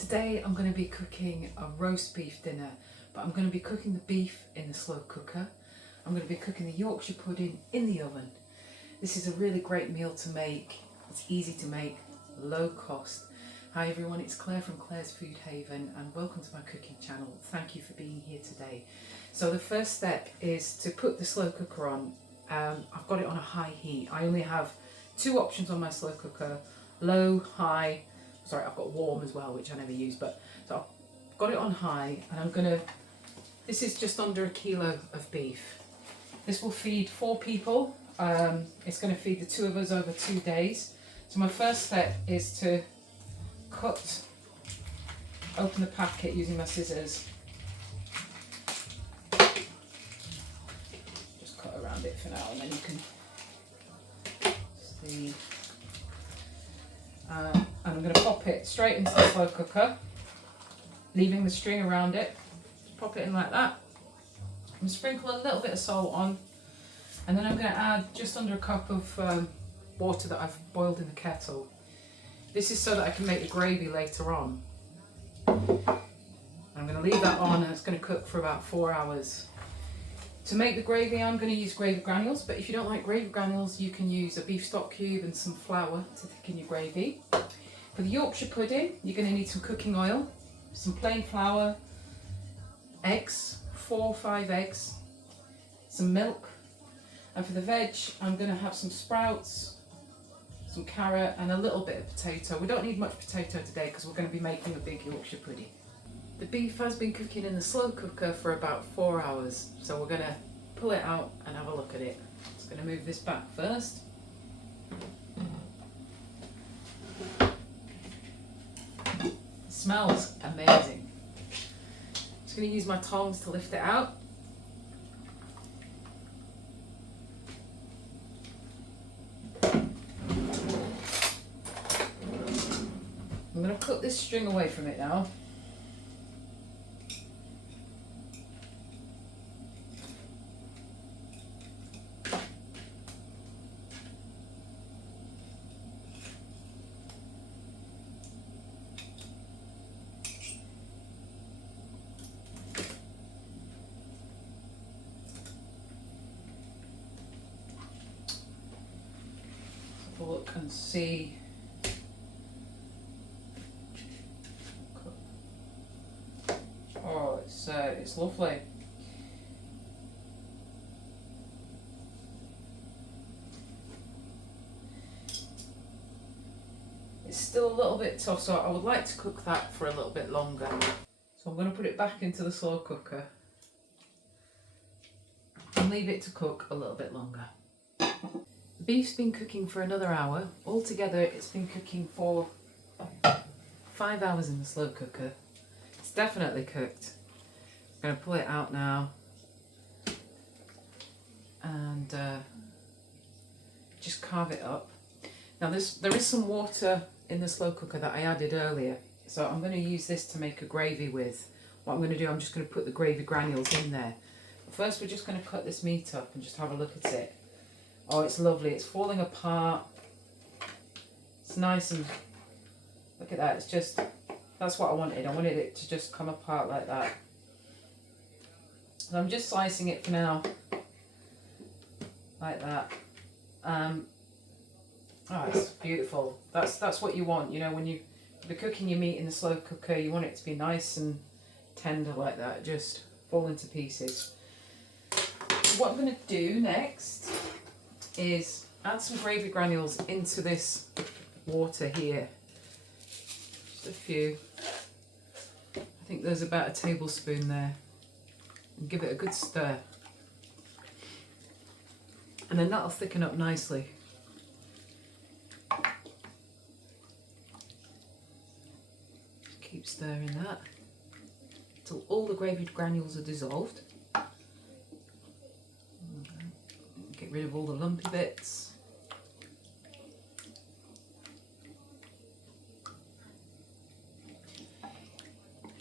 Today I'm going to be cooking a roast beef dinner, but I'm going to be cooking the beef in the slow cooker. I'm going to be cooking the Yorkshire pudding in the oven. This is a really great meal to make. It's easy to make, low cost. Hi everyone, it's Claire from Claire's Food Haven and welcome to my cooking channel. Thank you for being here today. So the first step is to put the slow cooker on. I've got it on a high heat. I only have two options on my slow cooker, low, high. Sorry, I've got warm as well, which I never use, but so I've got it on high and this is just under 1 kilo of beef. This will feed 4 people. It's going to feed the 2 of us over 2 days. So my first step is to open the packet using my scissors. Just cut around it for now and then you can see. And I'm going to pop it straight into the slow cooker, leaving the string around it. Just pop it in like that. And sprinkle a little bit of salt on. And then I'm going to add just under 1 cup of water that I've boiled in the kettle. This is so that I can make the gravy later on. I'm going to leave that on and it's going to cook for about 4 hours. To make the gravy, I'm going to use gravy granules, but if you don't like gravy granules, you can use a beef stock cube and some flour to thicken your gravy. For the Yorkshire pudding, you're going to need some cooking oil, some plain flour, eggs, 4 or 5 eggs, some milk, and for the veg, I'm going to have some sprouts, some carrot, and a little bit of potato. We don't need much potato today because we're going to be making a big Yorkshire pudding. The beef has been cooking in the slow cooker for about 4 hours, so we're going to pull it out and have a look at it. Just going to move this back first. It smells amazing. Just going to use my tongs to lift it out. I'm going to cut this string away from it now. Have a look and see. Oh, it's lovely. It's still a little bit tough, so I would like to cook that for a little bit longer. So I'm going to put it back into the slow cooker and leave it to cook a little bit longer. The beef's been cooking for another hour. Altogether, it's been cooking for 5 hours in the slow cooker. It's definitely cooked. I'm going to pull it out now and just carve it up. Now there is some water in the slow cooker that I added earlier, so I'm going to use this to make a gravy with. What I'm going to do, I'm just going to put the gravy granules in there. But first we're just going to cut this meat up and just have a look at it. Oh, it's lovely. It's falling apart. It's nice and look at that. It's just, that's what I wanted. I wanted it to just come apart like that. So I'm just slicing it for now, like that. Oh, it's beautiful. That's what you want. You know, when you're cooking your meat in the slow cooker, you want it to be nice and tender like that, just fall into pieces. What I'm going to do next is add some gravy granules into this water here. Just a few. I think there's about a tablespoon there. And give it a good stir. And then that'll thicken up nicely. Just keep stirring that until all the gravy granules are dissolved. Get rid of all the lumpy bits.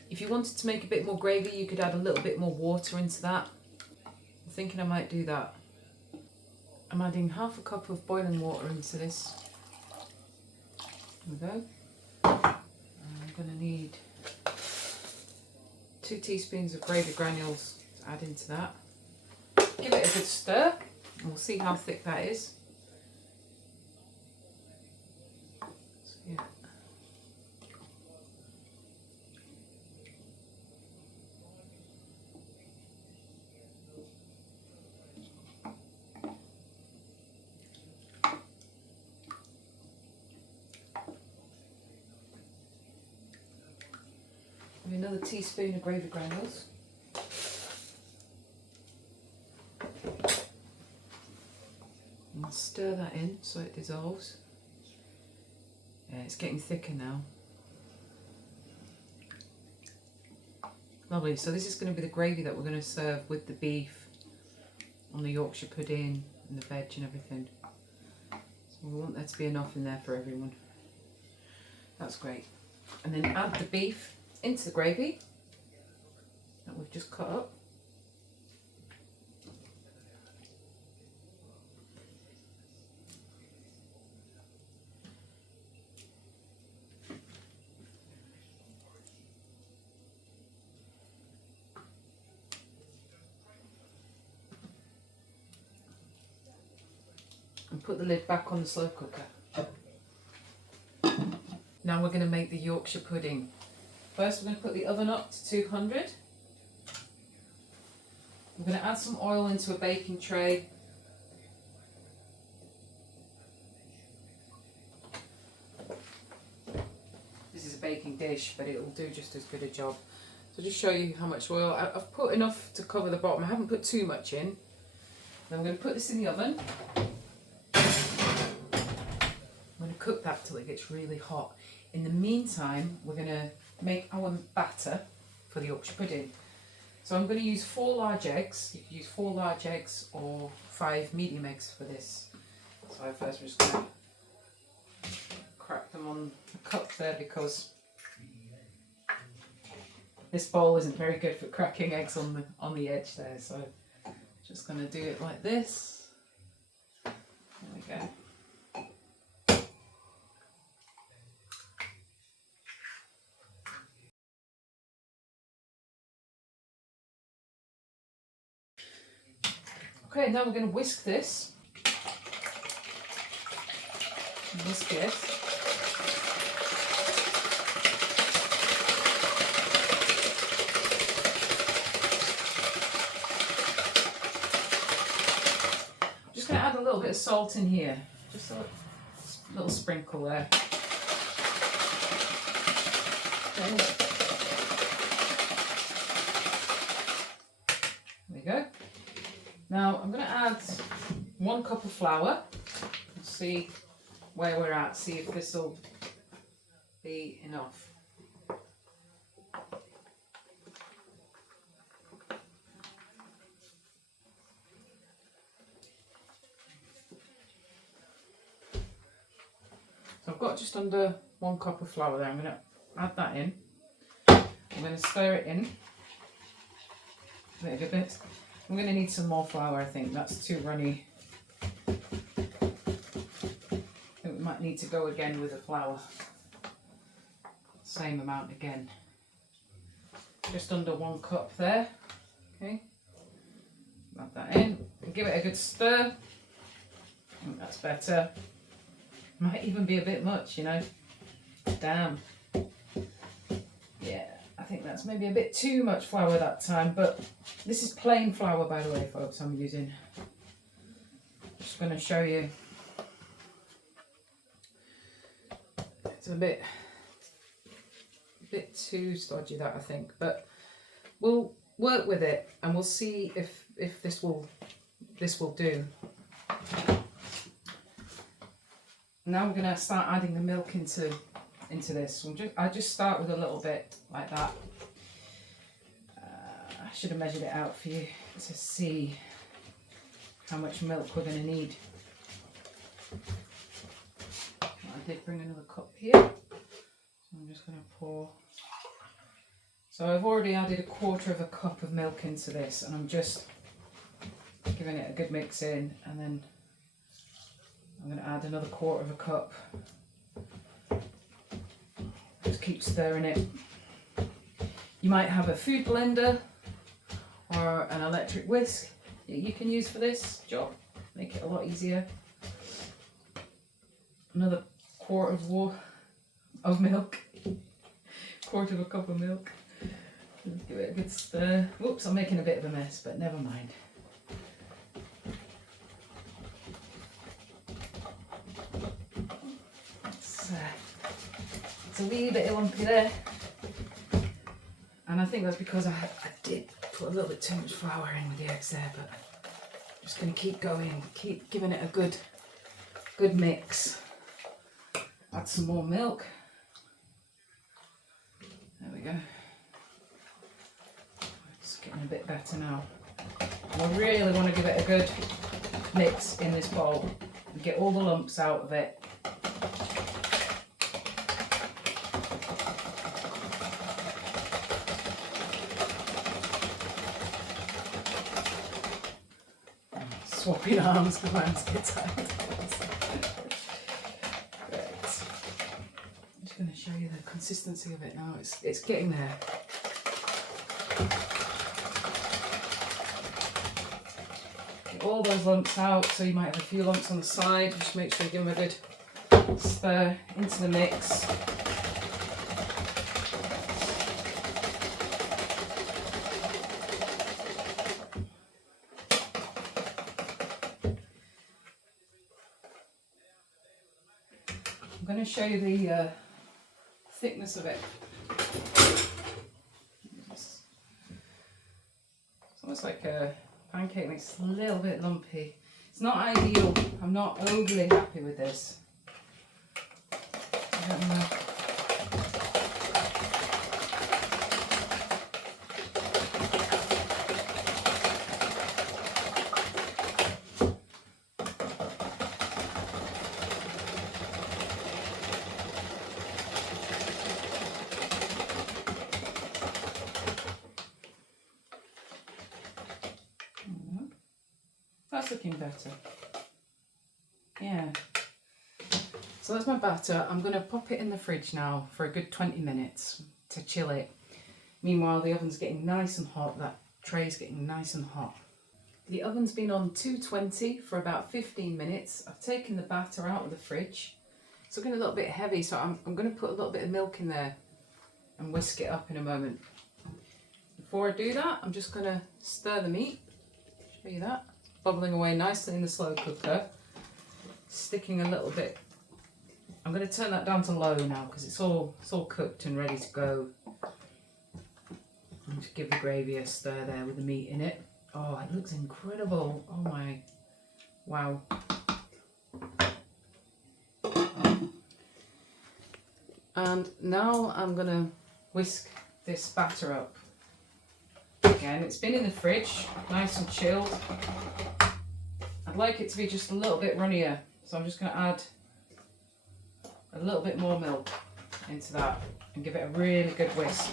If you wanted to make a bit more gravy, you could add a little bit more water into that. I'm thinking I might do that. I'm adding ½ cup of boiling water into this. There we go. I'm going to need 2 teaspoons of gravy granules to add into that. Give it a good stir and we'll see how thick that is. So, yeah. Another teaspoon of gravy granules. And I'll stir that in so it dissolves. Yeah, it's getting thicker now. Lovely, so this is going to be the gravy that we're going to serve with the beef on the Yorkshire pudding and the veg and everything. So we want there to be enough in there for everyone. That's great. And then add the beef into the gravy that we've just cut up. And put the lid back on the slow cooker. Now we're going to make the Yorkshire pudding. First we're going to put the oven up to 200. I'm going to add some oil into a baking tray. This is a baking dish, but it will do just as good a job. So just show you how much oil. I've put enough to cover the bottom. I haven't put too much in. Then I'm going to put this in the oven. I'm going to cook that till it gets really hot. In the meantime, we're going to make our batter for the Yorkshire pudding. So I'm going to use 4 large eggs. You can use 4 large eggs or 5 medium eggs for this. So first we're just going to crack them on the cup there because this bowl isn't very good for cracking eggs on the edge there. So just going to do it like this. There we go. Okay, now we're going to whisk this. Whisk it. I'm just going to add a little bit of salt in here. Just a little sprinkle there. Okay. There we go. Now I'm going to add 1 cup of flour. Let's see where we're at, see if this will be enough. So I've got just under 1 cup of flour there. I'm going to add that in. I'm going to stir it in. Give it a good bit. I'm going to need some more flour, I think. That's too runny. I think we might need to go again with the flour. Same amount again. Just under 1 cup there. Okay. Add that in. And give it a good stir. I think that's better. Might even be a bit much, you know. Damn. Yeah. I think that's maybe a bit too much flour that time, but this is plain flour, by the way, folks, I'm using. Just going to show you. It's a bit too stodgy, that, I think, but we'll work with it and we'll see if this will do. Now we're going to start adding the milk into this. I just start with a little bit like that. I should have measured it out for you to see how much milk we're going to need. I did bring another cup here, so I'm just going to pour. So I've already added 1/4 cup of milk into this, and I'm just giving it a good mix in, and then I'm going to add another 1/4 cup. Just keep stirring it. You might have a food blender or an electric whisk that you can use for this job. Make it a lot easier. Another quart of milk. Quarter of a cup of milk. Give it a good stir. Whoops, I'm making a bit of a mess, but never mind. It's a wee bit lumpy there. And I think that's because I did put a little bit too much flour in with the eggs there, but I'm just going to keep going, keep giving it a good mix. Add some more milk. There we go. It's getting a bit better now. And I really want to give it a good mix in this bowl and get all the lumps out of it. Swapping arms because my arms get tired. Right. I'm just going to show you the consistency of it now. It's getting there. Get all those lumps out, so you might have a few lumps on the side. Just make sure you give them a good stir into the mix. I'm going to show you the thickness of it. It's almost like a pancake, and it's a little bit lumpy. It's not ideal. I'm not overly happy with this. I don't know. That's looking better. Yeah. So that's my batter. I'm going to pop it in the fridge now for a good 20 minutes to chill it. Meanwhile, the oven's getting nice and hot. That tray's getting nice and hot. The oven's been on 220 for about 15 minutes. I've taken the batter out of the fridge. It's looking a little bit heavy, so I'm going to put a little bit of milk in there and whisk it up in a moment. Before I do that, I'm just going to stir the meat. Show you that. Bubbling away nicely in the slow cooker. Sticking a little bit. I'm going to turn that down to low now because it's all cooked and ready to go. And just give the gravy a stir there with the meat in it. Oh, it looks incredible. Oh my, wow. And now I'm going to whisk this batter up. Again, it's been in the fridge, nice and chilled. I'd like it to be just a little bit runnier, so I'm just going to add a little bit more milk into that and give it a really good whisk.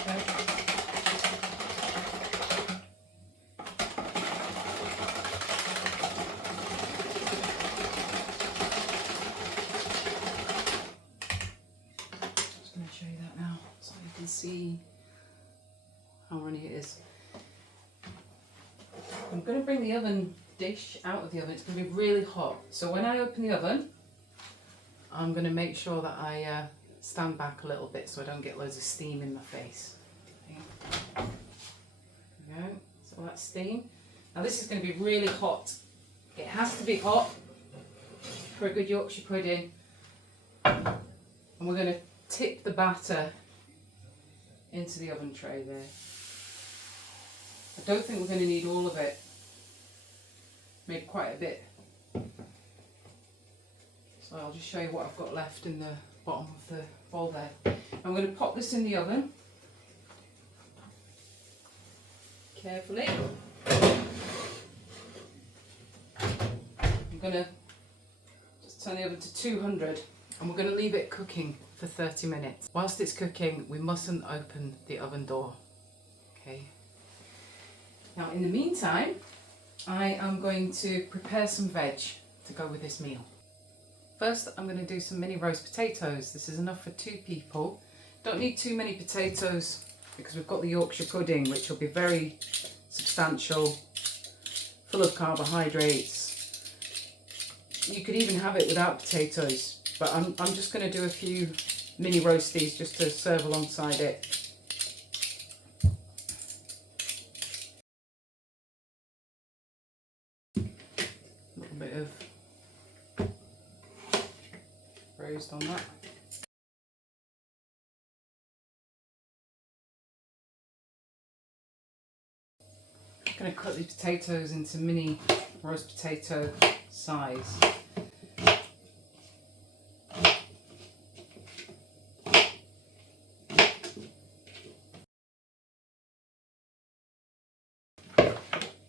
Okay. Just going to show you that now so you can see how runny it is. I'm going to bring the oven dish out of the oven. It's going to be really hot. So when I open the oven, I'm going to make sure that I stand back a little bit so I don't get loads of steam in my face. Okay. There we go. So that's steam. Now this is going to be really hot. It has to be hot for a good Yorkshire pudding. And we're going to tip the batter into the oven tray there. I don't think we're going to need all of it. Made quite a bit. So I'll just show you what I've got left in the bottom of the bowl there. I'm going to pop this in the oven. Carefully. I'm going to just turn the oven to 200 and we're going to leave it cooking for 30 minutes. Whilst it's cooking, we mustn't open the oven door. Okay. Now in the meantime, I am going to prepare some veg to go with this meal. First, I'm going to do some mini roast potatoes. This is enough for 2 people. Don't need too many potatoes because we've got the Yorkshire pudding, which will be very substantial, full of carbohydrates. You could even have it without potatoes, but I'm just going to do a few mini roasties just to serve alongside it. A little bit of roast on that. I'm going to cut these potatoes into mini roast potato size.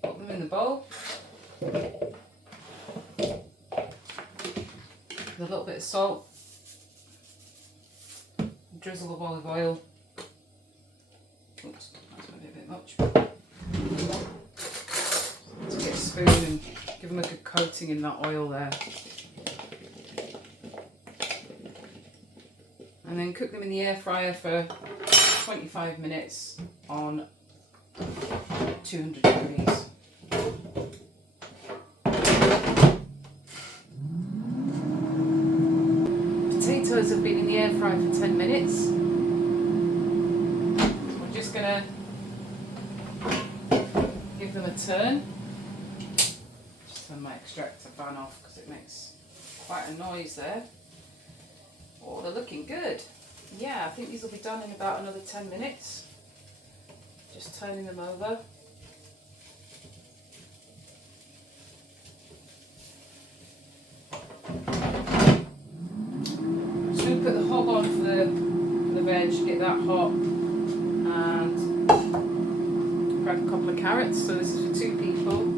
Put them in the bowl with a little bit of salt, a drizzle of olive oil. Oops, that's maybe a bit much. Let's get a spoon and give them a good coating in that oil there. And then cook them in the air fryer for 25 minutes on 200 degrees. Potatoes have been in the air fryer for 10 minutes. We're just going to give them a turn. Just turn my extractor fan off because it makes quite a noise there. Oh, they're looking good. Yeah, I think these will be done in about another 10 minutes. Just turning them over. I'm just going to put the hob on for the veg, get that hot, and grab a couple of carrots. So this is for 2 people.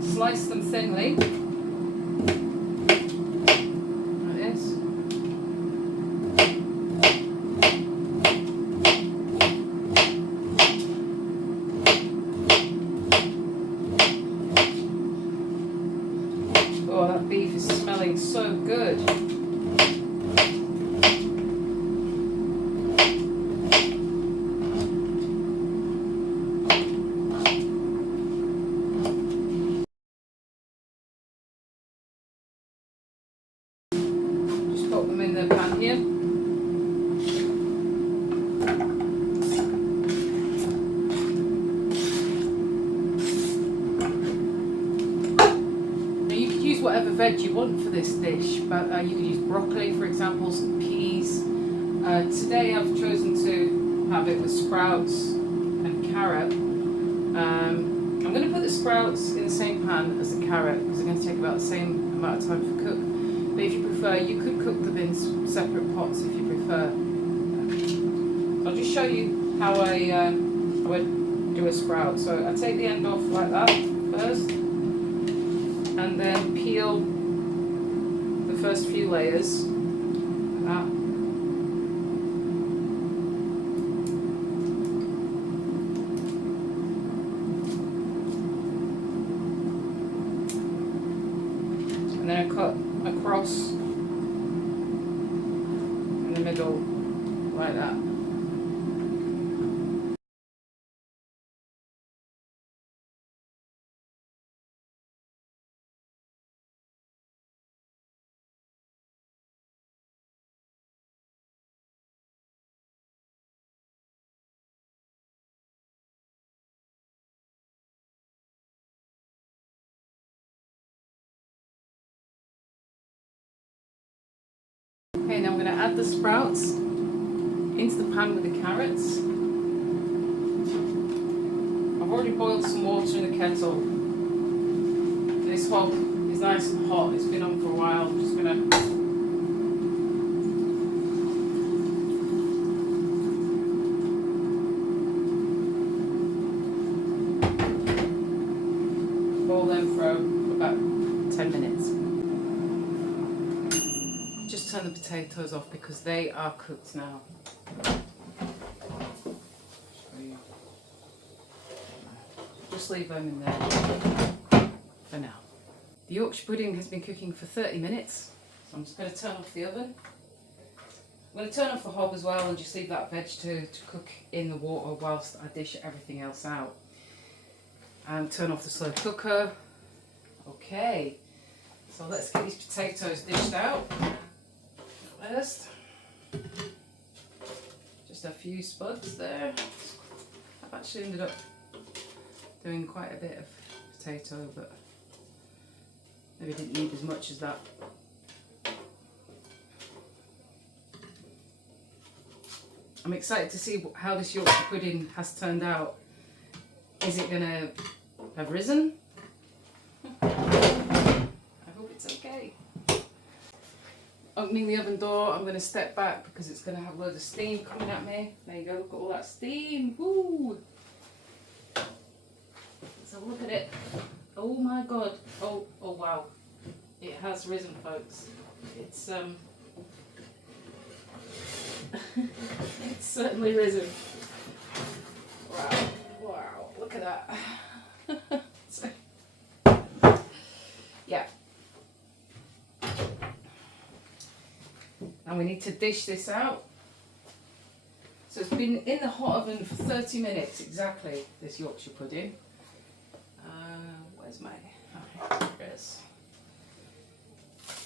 Slice them thinly, like this. Oh, that beef is smelling so good. Put them in the pan here. Now you could use whatever veg you want for this dish, but you could use broccoli, for example, some peas. Today I've chosen to have it with sprouts and carrot. I'm going to put the sprouts in the same pan as the carrot because they're going to take about the same amount of time to cook. But if you prefer, you could cook them in separate pots if you prefer. I'll just show you how I do a sprout. So I take the end off like that first, and then peel the first few layers like that. And then I cut across in the middle like that. Okay, now I'm going to add the sprouts into the pan with the carrots. I've already boiled some water in the kettle. This hob is nice and hot, it's been on for a while. I'm just going to boil them for about 10 minutes. Just turn the potatoes off because they are cooked now. Just leave them in there for now. The Yorkshire pudding has been cooking for 30 minutes, so I'm just going to turn off the oven. I'm going to turn off the hob as well and just leave that veg to cook in the water whilst I dish everything else out. And turn off the slow cooker. Okay, so let's get these potatoes dished out first. Just a few spuds there. I've actually ended up doing quite a bit of potato, but maybe didn't need as much as that. I'm excited to see how this Yorkshire pudding has turned out. Is it going to have risen? I hope it's okay. Opening the oven door, I'm going to step back because it's going to have loads of steam coming at me. There you go, look at all that steam. Woo! Let's have a look at it. Oh my god. Oh wow. It has risen, folks. It's it's certainly risen. Wow, look at that. Yeah. And we need to dish this out. So it's been in the hot oven for 30 minutes exactly, this Yorkshire pudding. Where's my... Oh, there it is.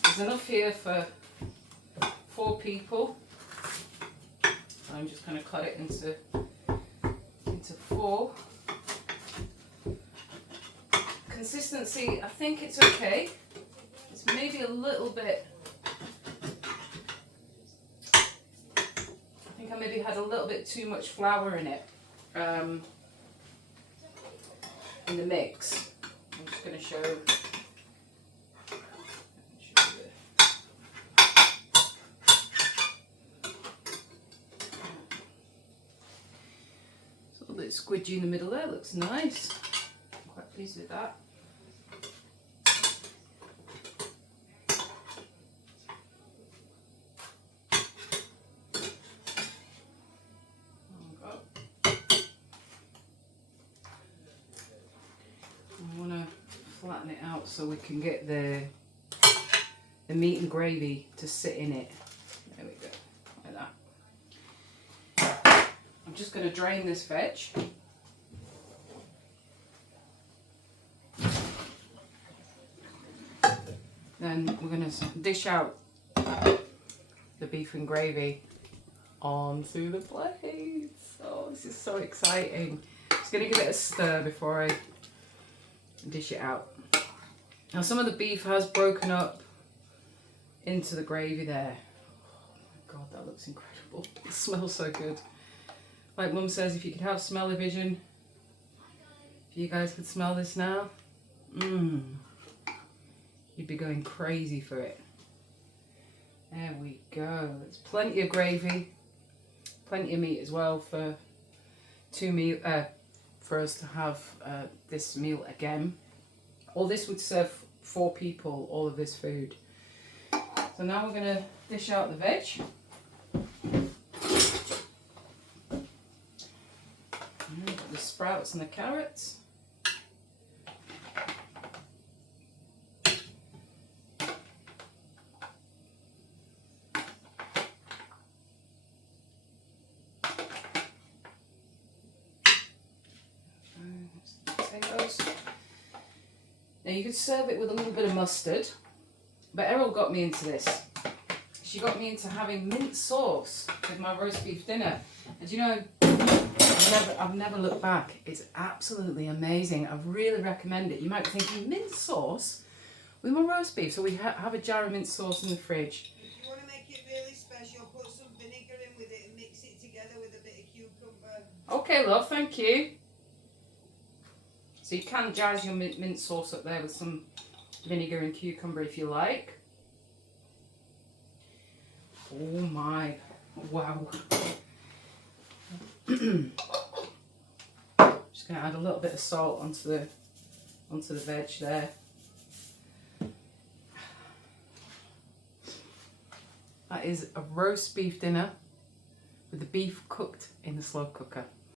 There's enough here for 4 people. I'm just going to cut it into 4. Consistency, I think it's okay. It's maybe a little bit... I think I maybe had a little bit too much flour in it, in the mix. I'm just going to show you. It's a little bit squidgy in the middle there, looks nice. I'm quite pleased with that. Flatten it out so we can get the meat and gravy to sit in it. There we go, like that. I'm just going to drain this veg. Then we're going to dish out the beef and gravy onto the plates. Oh, this is so exciting. Just going to give it a stir before I dish it out. Now some of the beef has broken up into the gravy there. Oh my god, that looks incredible. It smells so good. Like Mum says, if you could have smell-o-vision, if you guys could smell this now, you'd be going crazy for it. There we go. There's plenty of gravy, plenty of meat as well for for us to have this meal again. All this would serve 4 people, all of this food. So now we're going to dish out the veg. Got the sprouts and the carrots. Potatoes. Now you could serve it with a little bit of mustard, but Errol got me into this. She got me into having mint sauce with my roast beef dinner, and you know, I've never looked back. It's absolutely amazing. I really recommend it. You might be thinking, mint sauce with my roast beef? So we have a jar of mint sauce in the fridge. If you want to make it really special, Okay, love, thank you. So you can jazz your mint sauce up there with some vinegar and cucumber if you like. Oh my, wow. Just going to add a little bit of salt onto the veg there. That is a roast beef dinner with the beef cooked in the slow cooker.